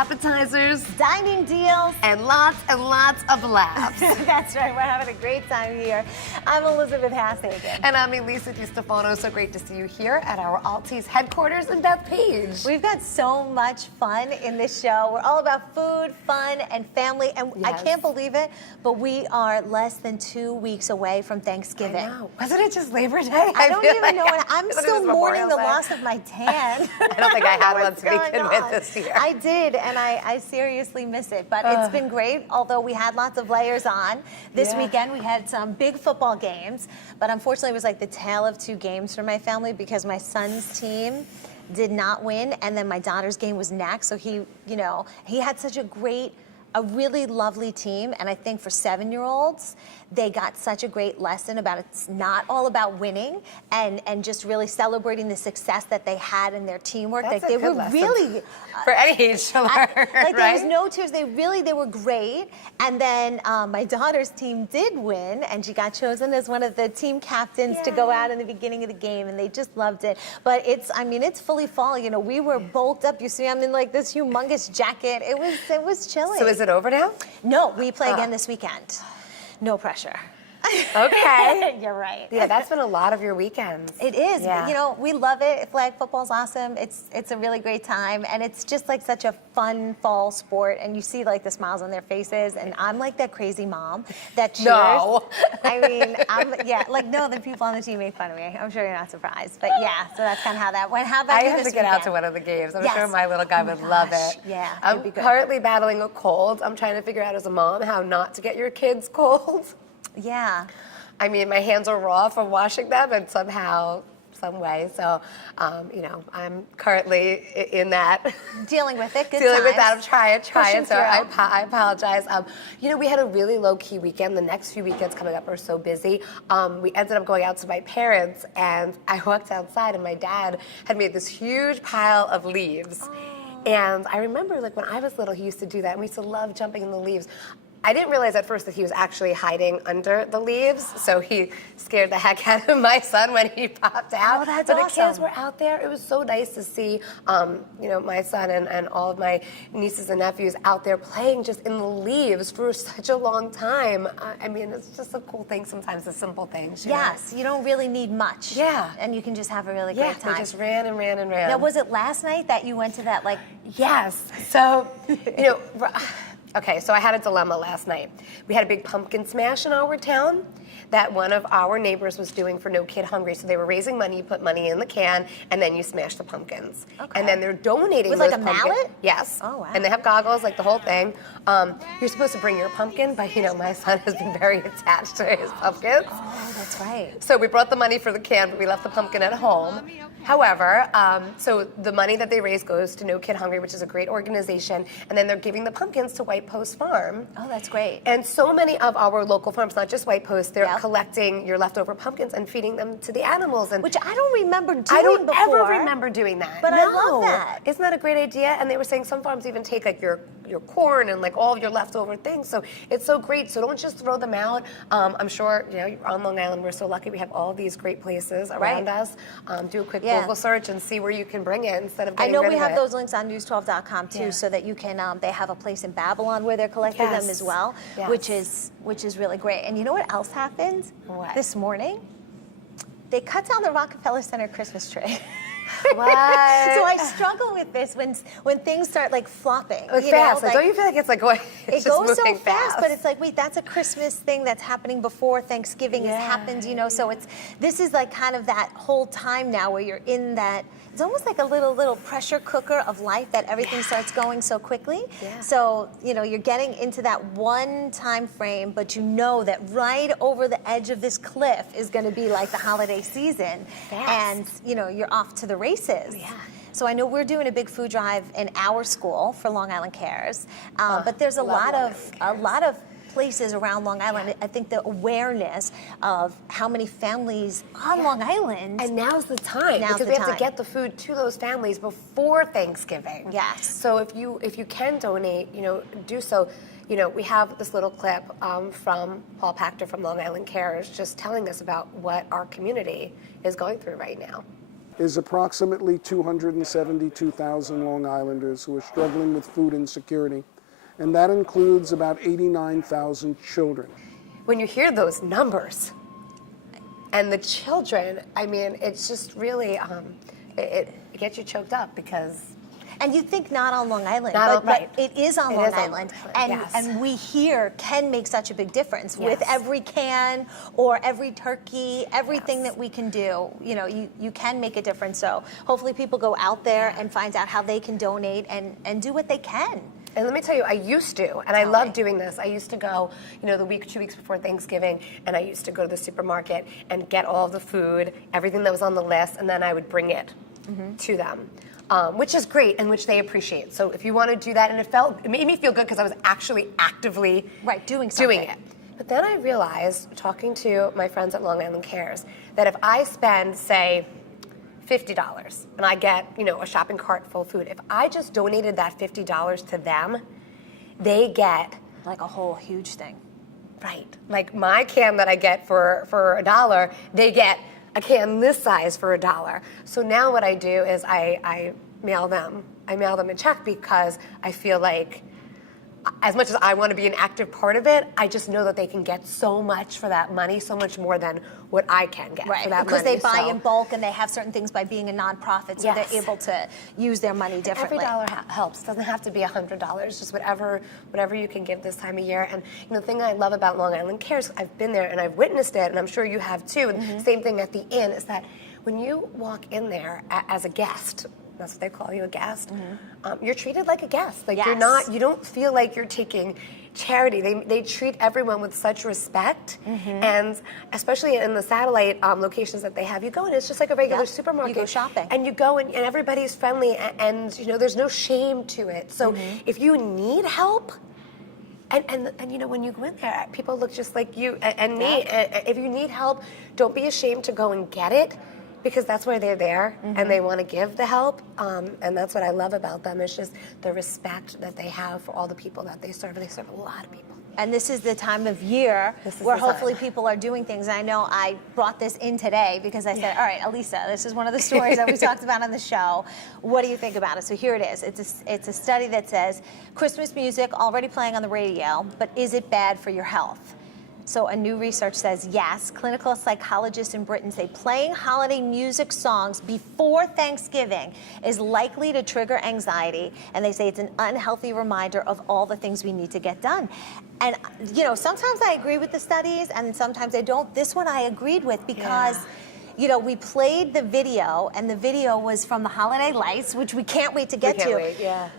appetizers, dining deals, and lots of laughs. That's right, we're having a great time here. I'm Elizabeth Hashagen. And I'm Elisa DiStefano. So great to see you here at our Altis headquarters in Bethpage. We've got so much fun in this show. We're all about food, fun, and family. And I can't believe it, but we are less than 2 weeks away from Thanksgiving. I know. Wasn't it just Labor Day? I don't even know. I'm still mourning the loss of my tan. I don't think I had one to begin with this year. I did, and I seriously miss it. But it's been great, although we had lots of layers on. This weekend we had some big football games, but unfortunately it was like the tale of two games for my family because my son's team did not win, and then my daughter's game was next. So he had such a really lovely team, and I think for 7-year-olds, they got such a great lesson about it's not all about winning and just really celebrating the success that they had in their teamwork. That's like they were lesson really for any age to learn. There was no tears. They were great. And then my daughter's team did win, and she got chosen as one of the team captains to go out in the beginning of the game, and they just loved it. But it's fully fall. You know, we were bulked up. You see, I'm in like this humongous jacket. It was chilly. So is it over now? No, we play again this weekend. No pressure. Okay. You're right. Yeah, that's been a lot of your weekends. It is. Yeah. You know, we love it. Flag football's awesome. It's a really great time, and it's just like such a fun fall sport, and you see like the smiles on their faces, and I'm like that crazy mom that cheers. No. I mean, the people on the team make fun of me. I'm sure you're not surprised, but yeah, so that's kind of how that went. How about I you have this to get weekend? out to one of the games. I'm Yes. sure my little guy would love it. Yeah, I'm it'd be good. currently battling a cold. I'm trying to figure out as a mom how not to get your kids cold. Yeah. I mean, my hands are raw from washing them, and somehow, some way. So, I'm currently in that. Dealing with it. Good Dealing with times. that. I'm trying. So through. I apologize. We had a really low-key weekend. The next few weekends coming up are so busy. We ended up going out to my parents, and I walked outside, and my dad had made this huge pile of leaves. Oh. And I remember, like, when I was little, he used to do that, and we used to love jumping in the leaves. I didn't realize at first that he was actually hiding under the leaves, so he scared the heck out of my son when he popped out. Oh, that's but awesome. the kids were out there. It was so nice to see, my son and all of my nieces and nephews out there playing just in the leaves for such a long time. It's just a cool thing sometimes, the simple things. Yes, you don't really need much. Yeah. And you can just have a really great time. They just ran and ran and ran. Now, was it last night that you went to that, like... Yes. So, okay, so I had a dilemma last night. We had a big pumpkin smash in our town that one of our neighbors was doing for No Kid Hungry. So they were raising money, you put money in the can, and then you smash the pumpkins. Okay. And then they're donating with those like a pumpkins. mallet? Yes. Oh, wow. And they have goggles, like the whole thing. You're supposed to bring your pumpkin, but my son has been very attached to his pumpkins. Oh, that's right. So we brought the money for the can, but we left the pumpkin at home. However, so the money that they raise goes to No Kid Hungry, which is a great organization, and then they're giving the pumpkins to White Post Farm. Oh, that's great. And so many of our local farms, not just White Post, they're collecting your leftover pumpkins and feeding them to the animals. And which I don't remember doing I don't before. ever remember doing that. But no. I love that. Isn't that a great idea? And they were saying some farms even take like your corn and like all of your leftover things. So it's so great. So don't just throw them out. I'm sure, you're on Long Island. We're so lucky we have all these great places around us. Do a quick Google search and see where you can bring it instead of getting rid of it. I know we have those links on news12.com too, so that you can, they have a place in Babylon where they're collecting them as well, which is really great. And you know what else happened this morning? They cut down the Rockefeller Center Christmas tree. What? So I struggle with this when things start like flopping. Fast. Don't you feel like it's like going? It goes so fast, but it's like, wait, that's a Christmas thing that's happening before Thanksgiving has happened, So this is like kind of that whole time now where you're in that. It's almost like a little pressure cooker of life that everything starts going so quickly. Yeah. So you're getting into that one time frame, but you know that right over the edge of this cliff is going to be like the holiday season, and you're off to the races. Yeah. So I know we're doing a big food drive in our school for Long Island Cares, but there's a lot of places around Long Island. I think the awareness of how many families on Long Island. And now's the time because we have to get the food to those families before Thanksgiving. Yes. So if you can donate, do so. We have this little clip from Paul Pachter from Long Island Cares just telling us about what our community is going through right now. is approximately 272,000 Long Islanders who are struggling with food insecurity, and that includes about 89,000 children. When you hear those numbers and the children, I mean, it's just really, it gets you choked up because... And you think not on Long Island, Not but, on- but it is on It Long is on Island. Long And, Island, yes. and we here can make such a big difference with Yes. every can or every turkey, everything Yes. that we can do. You know, you can make a difference. So hopefully people go out there and find out how they can donate and do what they can. And let me tell you, I used to, and I love doing this. I used to go, you know, the week, 2 weeks before Thanksgiving, and I used to go to the supermarket and get all the food, everything that was on the list, and then I would bring it to them, which is great and which they appreciate. So if you want to do that, and it made me feel good because I was actually actively doing it. But then I realized, talking to my friends at Long Island Cares, that if I spend, say, $50 and I get, you know, a shopping cart full of food, if I just donated that $50 to them, they get Like a whole huge thing. right. Like my can that I get for $1, they get a can this size for $1. So now what I do is I mail them a check because I feel like as much as I want to be an active part of it, I just know that they can get so much for that money, so much more than what I can get for that because money. they buy in bulk and they have certain things by being a nonprofit, so Yes. they're able to use their money differently. Every dollar helps. It doesn't have to be $100. Just whatever you can give this time of year. And you know, the thing I love about Long Island Cares, I've been there and I've witnessed it, and I'm sure you have too. And same thing at the inn is that when you walk in there as a guest, that's what they call you, a guest. You're treated like a guest. Like you're not. You don't feel like you're taking charity. They treat everyone with such respect, and especially in the satellite locations that they have, you go and it's just like a regular supermarket. You go shopping, and you go and everybody's friendly, and you know there's no shame to it. So if you need help. And you know, when you go in there, people look just like you and me. If you need help, don't be ashamed to go and get it, because that's why they're there and they want to give the help. And that's what I love about them. It's just the respect that they have for all the people that they serve. And they serve a lot of people. And this is the time of year where hopefully people are doing things. I know I brought this in today because I said, all right, Elisa, this is one of the stories that we talked about on the show. What do you think about it? So here it is. It's a study that says Christmas music already playing on the radio, but is it bad for your health? So a new research says yes. Clinical psychologists in Britain say playing holiday music songs before Thanksgiving is likely to trigger anxiety, and they say it's an unhealthy reminder of all the things we need to get done. And you know, sometimes I agree with the studies and sometimes I don't. This one I agreed with because you know, we played the video, and the video was from the holiday lights, which we can't wait to get to.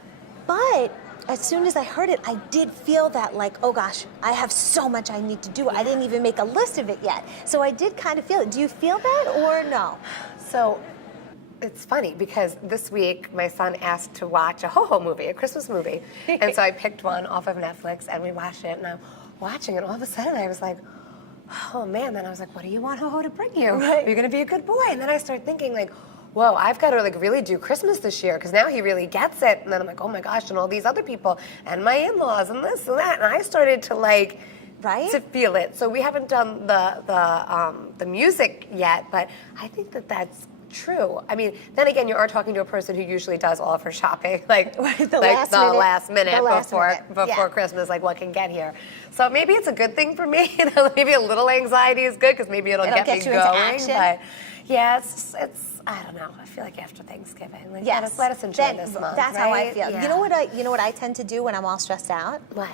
But as soon as I heard it, I did feel that like, oh gosh, I have so much I need to do. I didn't even make a list of it yet. So I did kind of feel it. Do you feel that or no? So it's funny because this week my son asked to watch a ho-ho movie, a Christmas movie. And so I picked one off of Netflix and we watched it, and I'm watching it. All of a sudden I was like, oh man. Then I was like, what do you want ho-ho to bring you? Are you going to be a good boy? And then I started thinking like, whoa, I've got to like really do Christmas this year because now he really gets it. And then I'm like, oh my gosh, and all these other people and my in-laws and this and that. And I started to like, to feel it. So we haven't done the music yet, but I think that that's true. I mean, then again, you are talking to a person who usually does all of her shopping, like the last minute before Christmas, like what can get here. So maybe it's a good thing for me. You know, maybe a little anxiety is good because maybe it'll get me you going. into action. But yeah, it's I don't know. I feel like after Thanksgiving, like let us enjoy this month. That's how I feel. Yeah. You know what I tend to do when I'm all stressed out? What?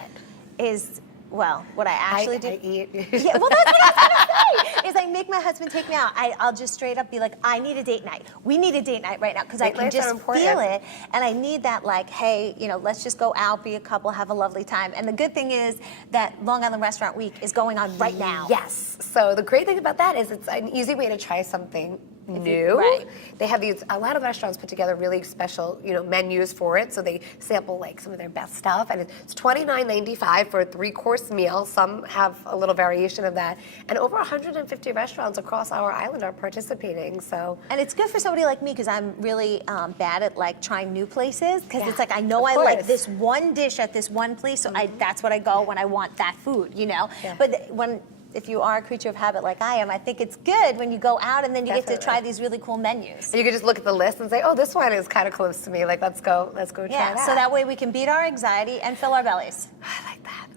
Is what I actually do. I eat. Yeah, well, that's what I was gonna say. Is I make my husband take me out. I'll just straight up be like, I need a date night. We need a date night right now because I can just feel it, and I need that like, hey, you know, let's just go out, be a couple, have a lovely time. And the good thing is that Long Island Restaurant Week is going on right now. Yes. So the great thing about that is it's an easy way to try something new. They have a lot of restaurants put together really special, you know, menus for it. So they sample like some of their best stuff, and it's $29.95 for a 3-course meal. Some have a little variation of that, and over 150 restaurants across our island are participating. So, and it's good for somebody like me because I'm really bad at like trying new places because it's like I know I like this one dish at this one place, so that's what I go when I want that food, you know. But when if you are a creature of habit like I am, I think it's good when you go out and then you get to try these really cool menus. You could just look at the list and say, oh, this one is kind of close to me. Like, let's go try that. So that way we can beat our anxiety and fill our bellies. I like that.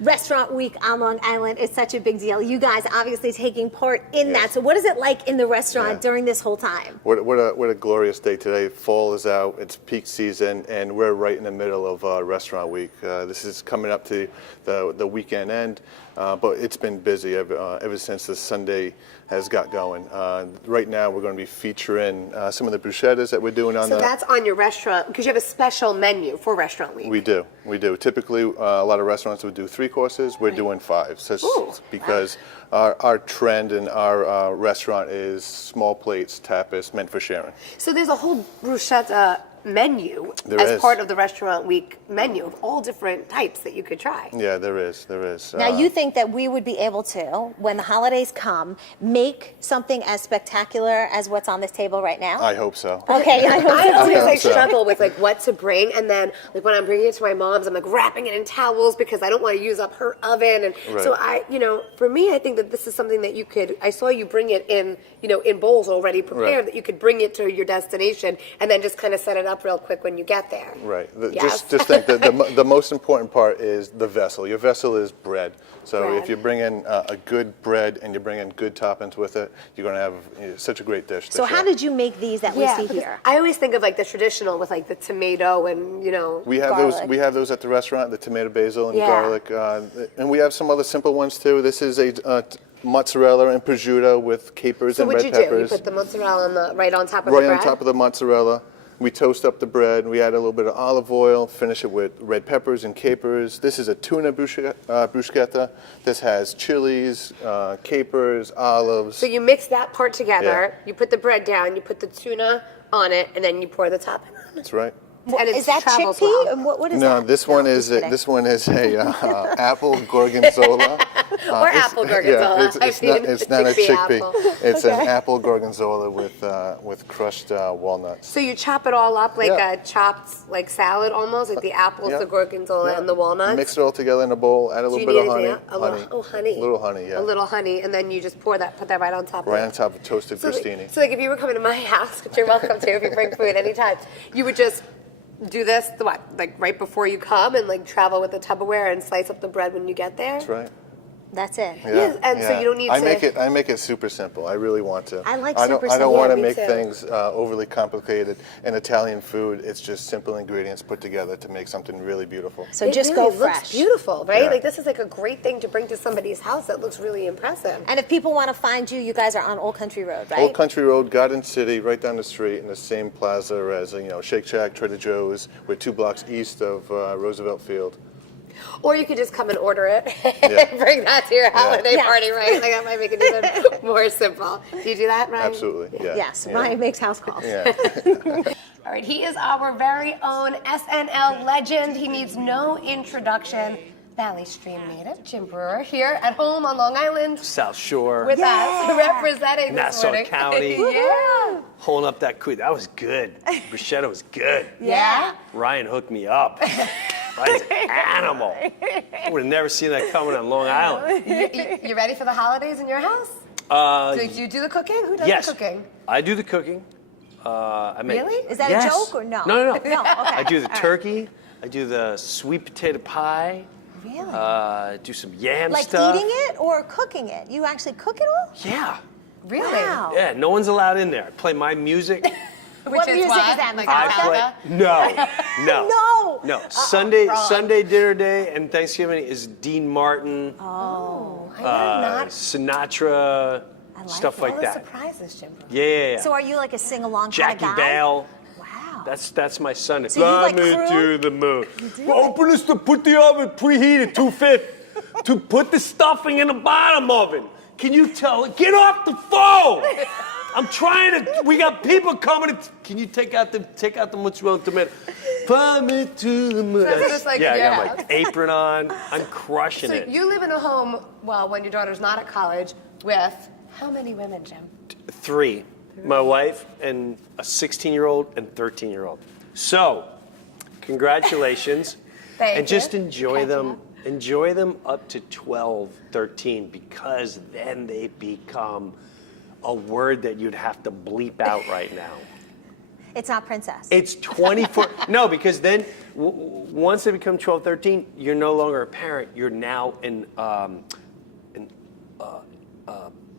Restaurant Week on Long Island is such a big deal. You guys obviously taking part in that. So what is it like in the restaurant during this whole time? What a glorious day today. Fall is out, it's peak season, and we're right in the middle of Restaurant Week. This is coming up to the weekend end, but it's been busy ever since the Sunday has got going. Right now we're going to be featuring some of the bruschettas that we're doing on So that's on your restaurant, because you have a special menu for Restaurant Week. We do. Typically, a lot of restaurants would do 3 courses. We're doing 5. So because our trend in our restaurant is small plates, tapas, meant for sharing. So there's a whole bruschetta menu part of the Restaurant Week menu of all different types that you could try. Yeah, there is. Now, you think that we would be able to, when the holidays come, make something as spectacular as what's on this table right now? I hope so. Okay, I hope I so. always struggle with what to bring, and then when I'm bringing it to my mom's, I'm wrapping it in towels because I don't want to use up her oven, and so for me, I think that this is something that you could. I saw you bring it in bowls already prepared that you could bring it to your destination and then just kind of set it up real quick when you get there. Right. Yes. Just think that the most important part is the vessel. Your vessel is bread. So if you bring in a good bread and you bring in good toppings with it, you're going to have such a great dish. So how did you make these that we see here? I always think of the traditional with the tomato and we have garlic. those. We have those at the restaurant. The tomato, basil, and garlic, and we have some other simple ones too. This is a mozzarella and prosciutto with capers and red peppers. So what you do? You put the mozzarella right on top of the bread? Right on top of the mozzarella. We toast up the bread. We add a little bit of olive oil, finish it with red peppers and capers. This is a tuna bruschetta. This has chilies, capers, olives. So you mix that part together, you put the bread down, you put the tuna on it, and then you pour the topping on it. That's right. And Is that travels chickpea? well. What is No, that? this one is a apple gorgonzola. Or apple gorgonzola. It's not a chickpea chickpea. apple. It's an apple gorgonzola with crushed walnuts. So you chop it all up like a chopped salad almost, like the apples, the gorgonzola, and the walnuts? Mix it all together in a bowl. Add a little bit of honey. Honey. A little honey, yeah. A little honey, and then you just put that right on top of it. Right on top of toasted crostini. So if you were coming to my house, which you're welcome to if you bring food anytime, you would just do this, right before you come and travel with the Tupperware and slice up the bread when you get there? That's right. That's it. Yes, and so you don't need to... I make it super simple. I really want to. I like super simple. I don't want to me make too. things overly complicated. In Italian food, it's just simple ingredients put together to make something really beautiful. So It just really go looks fresh. beautiful, right? Yeah. This is a great thing to bring to somebody's house that looks really impressive. And if people want to find you, you guys are on Old Country Road, right? Old Country Road, Garden City, right down the street in the same plaza as Shake Shack, Trader Joe's. We're 2 blocks east of Roosevelt Field. Or you could just come and order it and bring that to your holiday party, right? That might make it even more simple. Do you do that, Ryan? Absolutely, yeah. Yes, Yeah. Ryan makes house calls. Yeah. All right, he is our very own SNL legend. He needs no introduction. Valley Stream native Jim Breuer here at home on Long Island South Shore, with us, representing this Nassau morning. County. Yeah. Holding up that quid. That was good. Bruschetta was good. Yeah. Ryan hooked me up. Ryan's an animal. I would have never seen that coming on Long Island. You ready for the holidays in your house? Do you do the cooking? Who does Yes, the cooking? I do the cooking. Really? Is that a joke or no? No. No, okay. I do the turkey. I do the sweet potato pie. Really? Do some yam Like stuff. eating it or cooking it? You actually cook it all? Yeah. Really? Wow. Yeah, no one's allowed in there. I play my music. What music is that? Like I Metallica? play. No. No. Sunday dinner day and Thanksgiving is Dean Martin, Oh, I am not. Sinatra, stuff all like the that. surprises, Jim. Yeah. So are you like a sing-along Jackie kind of guy? Bale. Wow. That's my Sunday. So you like Fly me crew? to the moon. Open this to put the oven preheated 250 to put the stuffing in the bottom oven. Can you tell it? Get off the phone. I'm trying to. We got people coming. Can you take out the mozzarella tomato? Fly me to the moon. So it's just like, I yeah. got my apron on. I'm crushing So it. you live in a home, well, when your daughter's not at college, with how many women, Jim? 3. My wife and a 16-year-old and 13-year-old. So, congratulations. Thank and just you. enjoy them Enjoy them up to 12, 13, because then they become a word that you'd have to bleep out right now. It's not princess. It's 24. No, because then once they become 12, 13, you're no longer a parent. You're now an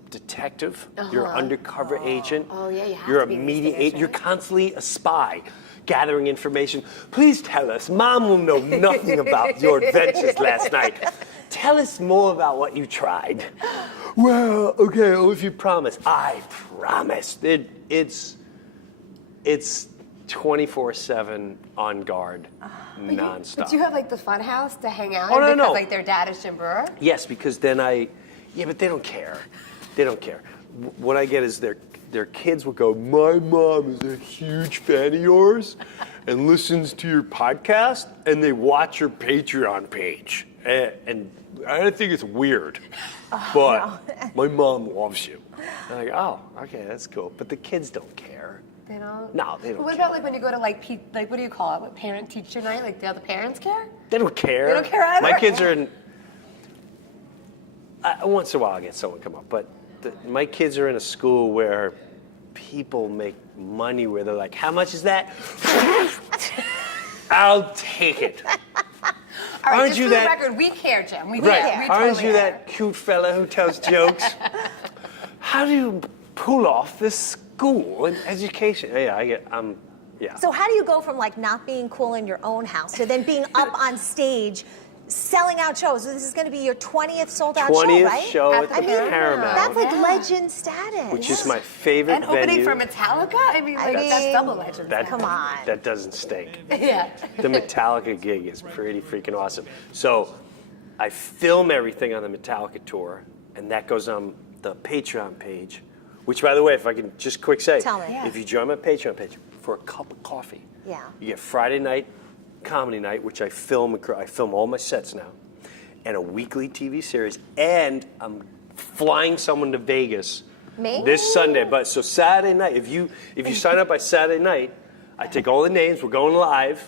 detective. You're an undercover agent. Oh, yeah, you have You're to a be these media days, agent. right? You're constantly a spy, gathering information. Please tell us. Mom will know nothing about your adventures last night. Tell us more about what you tried. Well, okay, well, if you promise. I promise. It's 24/7 on guard, nonstop. But you have like the fun house to hang out Oh, in no, because no. like their dad is Jim Breuer? Yes, because then but they don't care. They don't care. What I get is their kids will go, my mom is a huge fan of yours and listens to your podcast, and they watch your Patreon page. And I think it's weird, but my mom loves you. And I go, oh, okay, that's cool. But the kids don't care. They don't? No, they don't But what care. about like when you go to like what do you call it? What, parent-teacher night? Like do the parents care? They don't care. They don't care either? My kids are in. Once in a while, I get someone come up, but my kids are in a school where people make money. Where they're like, "How much is that?" I'll take it. All right, Aren't just you for that- the record, we care, Jim. We Right? care. We Aren't totally you care. that cute fella who tells jokes? How do you pull off this school and education? Yeah, I get. Yeah. So how do you go from like not being cool in your own house to then being up on stage, selling out shows? So this is going to be your 20th sold out show, 20th right? show At at the the Paramount. Paramount, That's like Yeah. legend status. which is my favorite And opening venue. for Metallica? I mean, like, that's mean, double legend. Come on. That doesn't stink. Yeah. The Metallica gig is pretty freaking awesome. So I film everything on the Metallica tour, and that goes on the Patreon page, which, by the way, if I can just quick say, Tell me. Yeah. if you join my Patreon page for a cup of coffee, Yeah. you get Friday night comedy night, which I film all my sets now, and a weekly TV series, and I'm flying someone to Vegas Me? this Sunday. But so Saturday night, if you sign up by Saturday night, I take all the names. We're going live,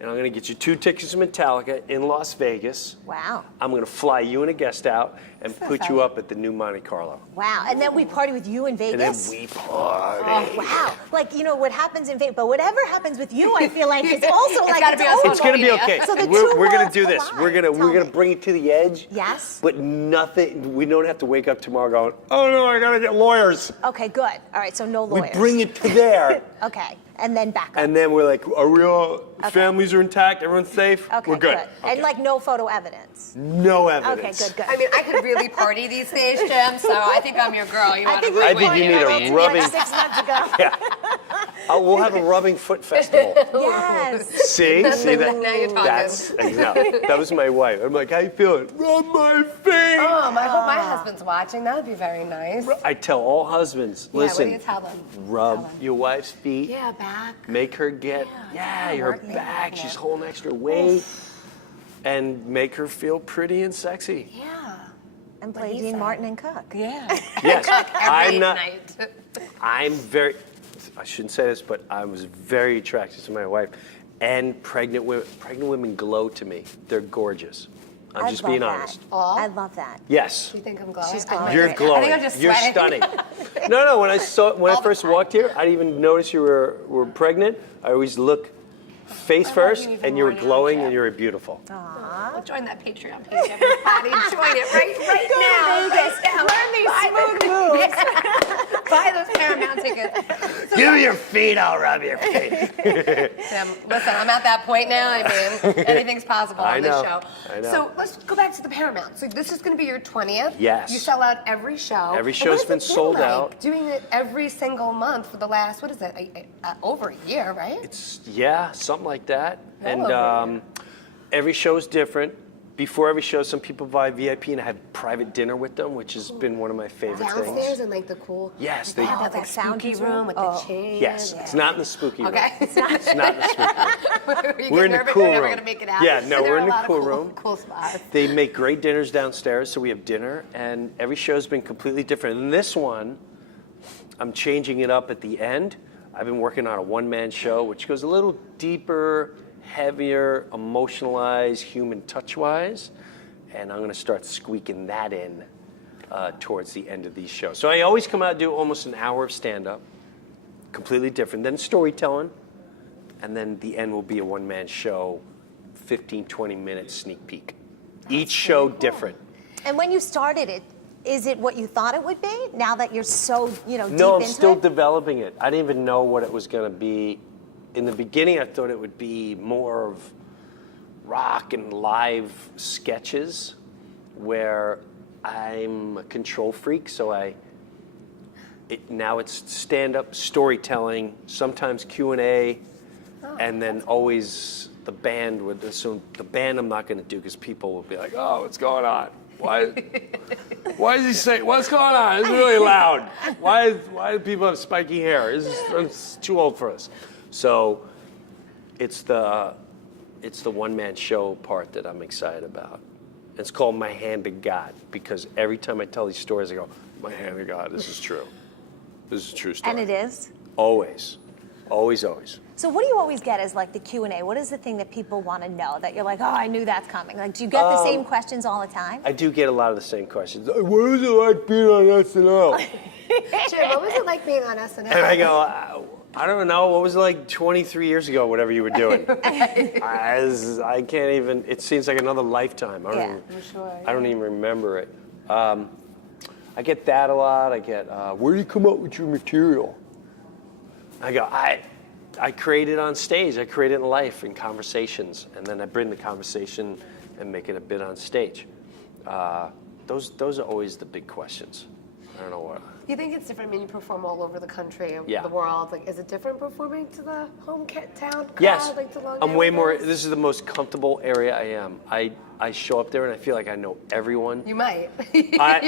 and I'm going to get you 2 tickets to Metallica in Las Vegas. Wow. I'm going to fly you and a guest out and put you up at the new Monte Carlo. Wow. And then we party with you in And then Vegas? we party. Oh, wow. Like, you know, what happens in Vegas, but whatever happens with you, I feel like it's also like gotta be on over. It's gonna be okay. So the we're two we're gonna worlds do this. collide. We're Tell gonna me. bring it to the edge. Yes. But nothing. We don't have to wake up tomorrow going, oh no, I gotta get lawyers. Okay, good. All right, so no We lawyers. bring it to there, Okay, and then back up. and then we're like, are we all? Families are intact. Everyone's safe. Okay, we're good. And like no photo evidence. No Okay, evidence. good, good. I mean, I could really party these days, Jim, so I think I'm your girl. You want to we I bring think me you need in. a rubbing. Like 6 months ago. Yeah. We'll have a rubbing foot festival. Yes. See Now that? you're talking. That's that was my wife. I'm like, how you feeling? Rub my feet. I hope my husband's watching. That would be very nice. I tell all husbands, Yeah, what listen, do you tell them? rub your wife's feet. Yeah, back. Make her get, her working back. on She's it. holding extra weight. And make her feel pretty and sexy. Yeah. And play Elisa. Dean Martin and Cook. Yeah. Yes, Every I'm not. night. I'm very. I shouldn't say this, but I was very attracted to my wife, and pregnant women. Pregnant women glow to me. They're gorgeous. I'm I just love being that. honest. I love that. Yes. You think I'm glowing? She's I glowing. might You're be. glowing. I think I'm just You're sweating. stunning. No, when I All the first time. walked here, I didn't even notice you were pregnant. I always look face love first, you even and you were more now, glowing, Jeff. and you were beautiful. Well, join that Patreon page, everybody. Join it right now. Right now. Learn these Buy smooth moves. Buy those Paramount tickets. Give me your feet, I'll rub your feet. Tim, listen, I'm at that point now. I mean, anything's possible I on this know, show. I know. So let's go back to the Paramount. So this is going to be your 20th. Yes. You sell out every show. Every And show's what been has it sold like out. Doing it every single month for the last, what is it, over a year, right? Yeah, something like that. Well And over a year. every show's different. Before every show, some people buy VIP, and I have private dinner with them, which has been one of my favorite Downstairs things. and like the cool. Yes, they they- have that like that sound spooky room? room with Oh. the chains. Yes, it's not in the spooky room. Okay. It's not in the spooky room. You We're get in the nervous cool you're never room. gonna make it out. Yeah, no, But there we're are in a the lot of cool room. Cool spots. They make great dinners downstairs, so we have dinner, and every show's been completely different. And this one, I'm changing it up at the end. I've been working on a one-man show, which goes a little deeper heavier, emotionalized, human touch-wise, and I'm going to start squeaking that in towards the end of these shows. So I always come out and do almost an hour of stand-up, completely different, then storytelling, and then the end will be a one-man show, 15, 20-minute sneak peek. Each show different. And when you started it, is it what you thought it would be? Now that you're so, deep into it? No, I'm still developing it. I didn't even know what it was going to be. In the beginning, I thought it would be more of rock and live sketches where I'm a control freak, so now it's stand-up storytelling, sometimes Q&A, and then always the band would assume, the band I'm not going to do because people will be like, oh, what's going on? Why is he saying, what's going on? It's really loud. Why do people have spiky hair? It's too old for us. So it's the one-man show part that I'm excited about. It's called My Hand to God because every time I tell these stories, I go, my hand to God, this is true. This is a true story. And it is? Always. Always, always. So what do you always get as like the Q&A? What is the thing that people want to know that you're like, oh, I knew that's coming? Like, do you get the same questions all the time? I do get a lot of the same questions. What was it like being on SNL? Sure, what was it like being on SNL? And I go, I don't know. What was it like 23 years ago, whatever you were doing? I can't even, it seems like another lifetime. I don't even remember it. I get that a lot. I get, where do you come up with your material? I go, I create it on stage. I create it in life, in conversations. And then I bring the conversation and make it a bit on stage. Those are always the big questions. I don't know what. You think it's different? I mean, you perform all over the country and Yeah. the world. Like, is it different performing to the hometown crowd? Yes, Like to Long I'm way more. Islanders? This is the most comfortable area I am. I show up there and I feel like I know everyone. You might. I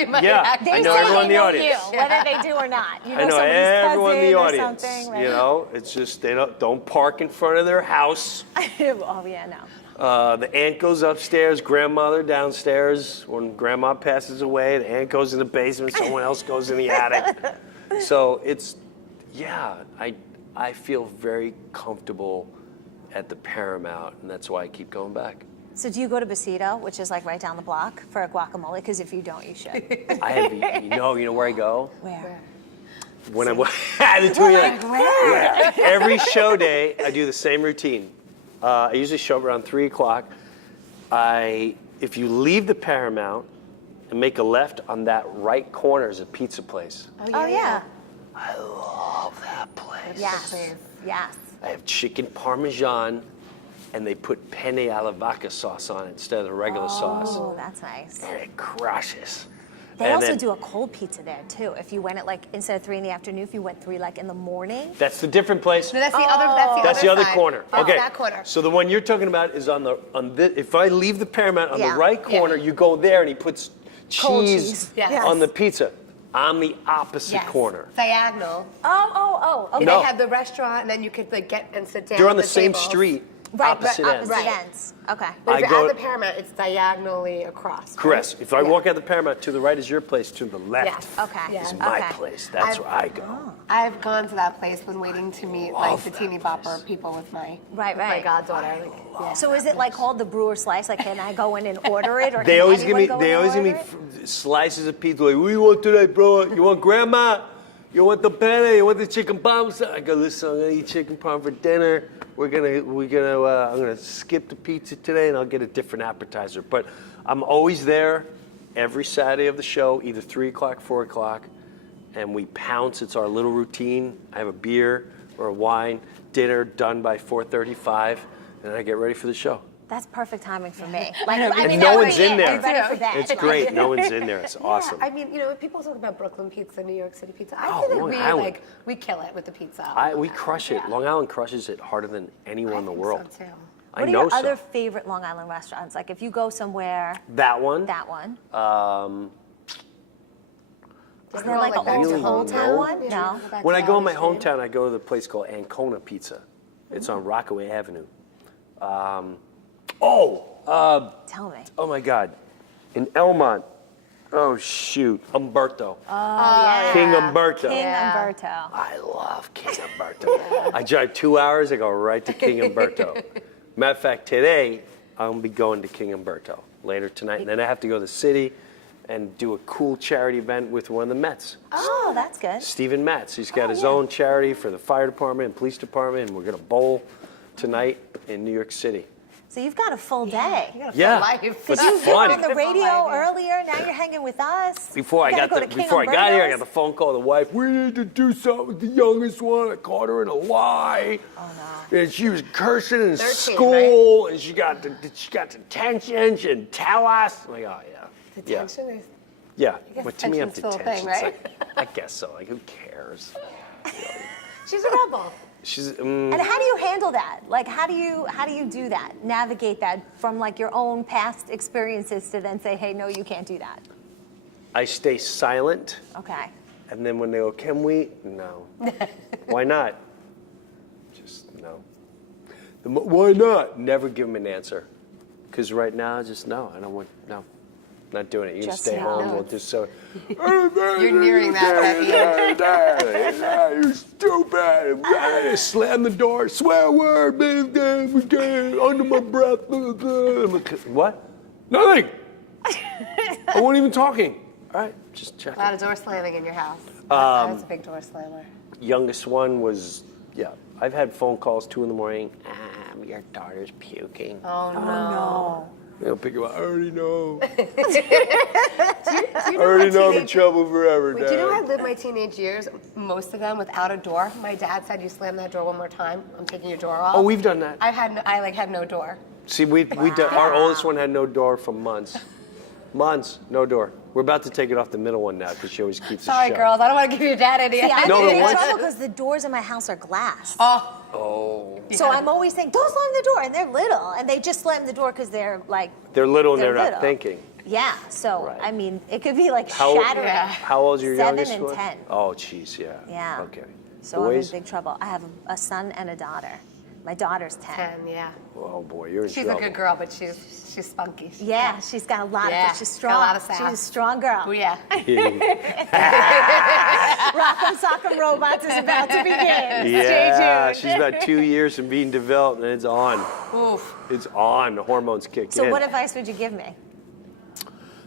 They know say everyone in they the know audience. you, whether they do or not. You know I know somebody's everyone in the cousin or audience. something, right? You know, it's just they don't park in front of their house. Oh yeah, no. The aunt goes upstairs, grandmother downstairs. When grandma passes away, the aunt goes in the basement, someone else goes in the attic. So it's, I feel very comfortable at the Paramount, and that's why I keep going back. So do you go to Besito, which is like right down the block, for a guacamole? Because if you don't, you should. I have, you know where I go? Where? When I the two of you like, where? Every show day, I do the same routine. I usually show up around 3 o'clock. If you leave the Paramount and make a left on that right corner is a pizza place. Oh yeah. I love that place. Yes. Yes. I have chicken parmesan, and they put penne alla vodka sauce on it instead of the regular sauce. Oh, that's nice. And it crushes. They And also then- do a cold pizza there too. If you went at like instead of 3 in the afternoon, if you went 3 like in the morning. That's the different place. No, that's the other. That's the other side. corner. Oh, Okay. that corner. So the one you're talking about is on this. If I leave the Paramount on Yeah. the right corner, you go there and he puts Cold cheese cheese. Yes. on the pizza. I'm the opposite Yes. corner. Diagonal. Oh. Okay. No. They have the restaurant, and then you could like get and sit down. They're on at the same tables. street, Right, opposite ends. opposite Right. ends. Okay. But I if go- you're at the Paramount, it's diagonally across. right? Correct. If I Yeah. walk out the Paramount, to the right is your place, to the left Yes. Okay. Yeah. is my Okay. place. That's I've- where I go. I've gone to that place when waiting to meet like Love the that teeny place. bopper people with my Right, with my right. goddaughter. Like, yeah. So is it like called the Breuer slice? Like, can I go in and order it, or They can always give anyone me. go They in and always give me order it? slices of pizza. Like, what do you want today, bro? You want grandma? You want the penne? You want the chicken parmesan? I go, listen, I'm gonna eat chicken parm for dinner. I'm gonna skip the pizza today, and I'll get a different appetizer. But I'm always there every Saturday of the show, either 3 o'clock, 4 o'clock, and we pounce. It's our little routine. I have a beer or a wine, dinner done by 4:35, and I get ready for the show. That's perfect timing for me. Like, And mean, no that's one's great. in there. I'm ready for that. It's great. No one's in there. It's awesome. Yeah, I mean, if people talk about Brooklyn pizza, New York City pizza, I Oh, feel that Long we Island. we kill it with the pizza. We crush it. Long Island crushes it harder than anyone in the world. So too. I What are know your so. other favorite Long Island restaurants? Like, if you go somewhere, That one. that one. Is I there don't like like an that old too. hometown No. one? Yeah, No. go back When to I go in my Valley Street. hometown, I go to the place called Ancona Pizza. It's on Rockaway Avenue. Tell me. Oh my God. In Elmont. Oh shoot. Umberto. Yeah. King Umberto. King Yeah. Umberto. I love King Umberto. I drive 2 hours, I go right to King Umberto. Matter of fact, today I'm gonna be going to King Umberto later tonight, and then I have to go to the city and do a cool charity event with one of the Mets. Oh, that's good. Stephen Metz. He's got his own charity for the fire department and police department, and we're gonna bowl tonight in New York City. So you've got a full day. You got a Yeah, full life. it's You were fun. on the radio life. earlier. Now you're hanging with us. Before I You gotta got go to King here, I Umberto's? got the phone call to the wife. We need to do something with the youngest one. I caught her in a lie. Oh no. And she was cursing in 13, school, and she got detention. She didn't tell us. I'm like, oh yeah, Detention is. yeah. guess But to me, I'm detention's still a detention. thing, It's right? like, I guess so. Like, who cares? She's a rebel. She's. And how do you handle that? Like, how do you do that? Navigate that from like your own past experiences to then say, hey, no, you can't do that. I stay silent, Okay. and then when they go, can we? No. Why not? Just no. Why not? Never give them an answer. Because right now, just no. I don't want, no. Not doing it. You can Just stay no. home. No, We'll just so. You're nearing that. You stupid. I slam the door. Swear word. Under my breath. What? Nothing. I wasn't even talking. All right, just A checking. lot of door slamming in your house. I was a big door slammer. Youngest one was, yeah. I've had phone calls 2 a.m. Your daughter's puking. Oh no. They'll pick you up. I already know. Do you I know already my know I'm in teenage- trouble forever, Wait, do you know I Dad. lived my teenage years, most of them, without a door? My dad said, "You slam that door one more time, I'm taking your door off." Oh, we've done that. I had no door. See, we did, our oldest one had no door for months. Months, no door. We're about to take it off the middle one now because she always keeps it Sorry, shut. girls, I don't want to give your dad any. See, I'm No, but in once- trouble because the doors in my house are glass. Oh. So I'm always saying, don't slam the door. And they're little. And they just slam the door because they're like, They're little and They're they're little. not thinking. yeah. So, Right. I mean, it could be like How, shattering. Yeah. how old's your 7 youngest and one? 10. Oh, jeez, yeah. Yeah. Okay. So Boys? I'm in big trouble. I have a son and a daughter. My daughter's 10. 10, yeah. Oh, boy, you're in She's trouble. a good girl, but she's spunky. Yeah, she's got a lot Yeah, of, she's got strong. a lot of sass. She's a strong girl. Oh yeah. Rock'em Sock'em Robots is about to begin. Yeah, Stay tuned. she's about 2 years from being developed, and it's on. Oof. It's on. The hormones kick in. So what advice would you give me?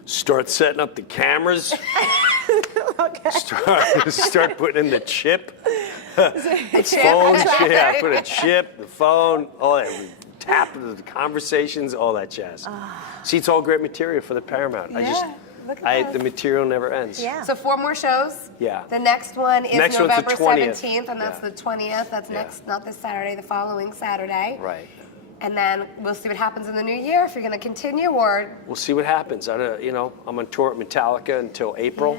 Start setting up the cameras. Start putting in the chip. Phone chip. Yeah, put a chip, the phone, all that. Tap the conversations, all that jazz. See, it's all great material for the Paramount. Yeah, look at The that. material never ends. Yeah. So 4 more shows. Yeah. The next one is Next one's the November 20th. 17th, and that's Yeah. the 20th. That's Yeah. next, not this Saturday, the following Saturday. Right. And then we'll see what happens in the new year, if you're going to continue or. We'll see what happens. I'm on tour at Metallica until April.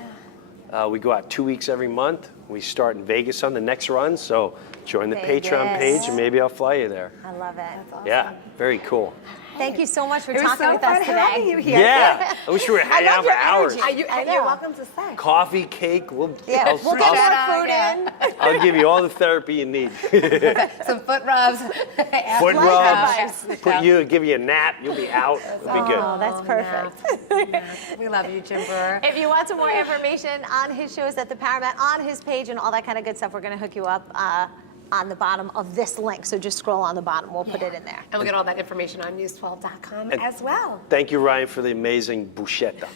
We go out 2 weeks every month. We start in Vegas on the next run, so join the Patreon Vegas. page and maybe I'll fly you there. I love it. Yeah, very cool. Thank you so much for It was talking so with fun us having today. you here. Yeah, I wish we were hanging out love for your hours. energy. You're welcome to stay. Coffee, cake, Yeah, we'll get more food yeah. in. I'll give you all the therapy you need. Some foot rubs. Foot Life rubs, give you a nap, you'll be out. It'll be good. Oh, that's perfect. We love you, Jim Breuer. If you want some more information on his shows at the Paramount, on his page and all that kind of good stuff, we're going to hook you up on the bottom of this link. So just scroll on the bottom. We'll put it in there. And we'll get all that information on news12.com as well. Thank you, Ryan, for the amazing bruschetta.